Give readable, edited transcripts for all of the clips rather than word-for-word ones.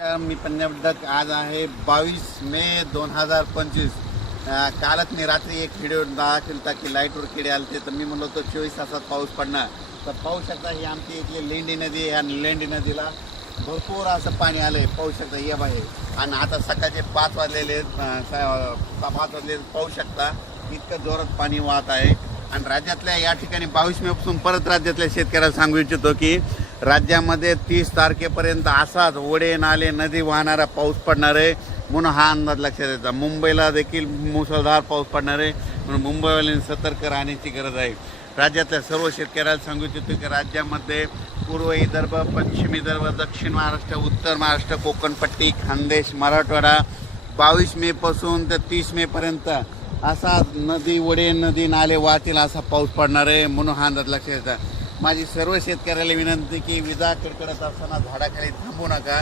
मी पंजाबडक आज आहे 22 मे 2025. कालच मी रात्री एक व्हिडिओ दाखवला की लाईटवर किडे आले तर मी म्हणलो तो 24 तासात पाऊस पडणार. तर पाहू शकता ही आमची इथली लेंडी नदी आहे. ह्या लेंडी नदीला भरपूर असं पाणी आलंय, पाहू शकता ये बाहेर. आणि आता सकाळचे 5 वाजलेले 5 वाजले पाहू शकता इतकं जोरात पाणी वाहत आहे. आणि राज्यातल्या या ठिकाणी 22 मेपासून परत राज्यातल्या शेतकऱ्याला सांगू इच्छितो की राज्यामध्ये 30 तारखेपर्यंत असाच ओढे नाले नदी वाहणारा पाऊस पडणार आहे, म्हणून हा अंदाज लक्षात येतो. मुंबईला देखील मुसळधार पाऊस पडणार आहे, म्हणून मुंबईवाल्यांनी सतर्क राहण्याची गरज आहे. राज्यातल्या सर्व शेतकऱ्याला सांगू इच्छितो की राज्यामध्ये पूर्व विदर्भ, पश्चिम विदर्भ, दक्षिण महाराष्ट्र, उत्तर महाराष्ट्र, कोकणपट्टी, खानदेश, मराठवाडा 22 मेपासून ते 30 मेपर्यंत असा नदी ओढे नदी नाले वाहतील असा पाऊस पडणार आहे, म्हणून हा अंदाज लक्षात येतो. माझी सर्व शेतकऱ्याला विनंती की विजा कडकडत असताना झाडाखाली थांबू नका.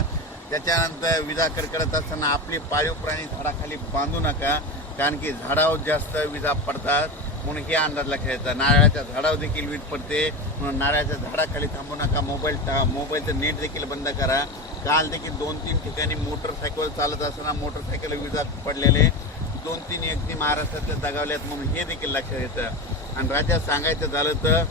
त्याच्यानंतर विजा कडकडत असताना आपले पाळीव प्राणी झाडाखाली बांधू नका, कारण की झाडावर जास्त विजा पडतात, म्हणून हे अंदाज लक्षात येतात. नारळाच्या झाडावर देखील वीज पडते, म्हणून नारळाच्या झाडाखाली थांबू नका. मोबाईलचं नेट देखील बंद करा. काल देखील 2-3 ठिकाणी मोटरसायकल चालत असताना मोटरसायकल विजा पडलेले 2-3 व्यक्ती महाराष्ट्रातल्या दगावल्यात, म्हणून हे देखील लक्षात येतं. आणि राज्यात सांगायचं झालं तर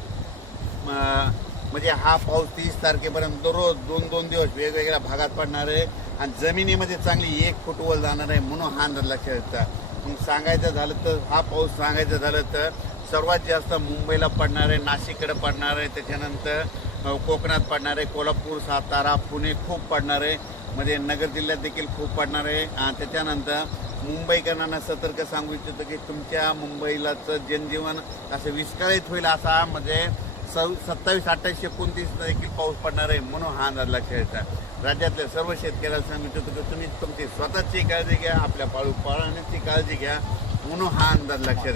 म्हणजे हा पाऊस 30 तारखेपर्यंत दररोज 2-2 दिवस वेगवेगळ्या भागात पडणार आहे आणि जमिनीमध्ये चांगली 1 फूट वर जाणार आहे, म्हणून हा अंदाज लक्षात येतात. मग सांगायचं झालं तर हा पाऊस सांगायचं झालं तर सर्वात जास्त मुंबईला पडणार आहे, नाशिककडे पडणार आहे, त्याच्यानंतर कोकणात पडणार आहे, कोल्हापूर, सातारा, पुणे खूप पडणार आहे, म्हणजे नगर जिल्ह्यात देखील खूप पडणार आहे. त्याच्यानंतर मुंबईकरांना सतर्क सांगू इच्छितो की तुमच्या मुंबईलाचं जनजीवन असं विस्कळीत होईल असा म्हणजे 27, 28, 29 देखील पाऊस पडणार आहे, म्हणून हा अंदाज लक्षात येतात. राज्यातल्या सर्व शेतकऱ्याला सांगू इच्छितो की तुम्ही तुमची स्वतःची काळजी घ्या, आपल्या पाळीव प्राण्यांची काळजी घ्या, म्हणून हा अंदाज लक्षात घ्या.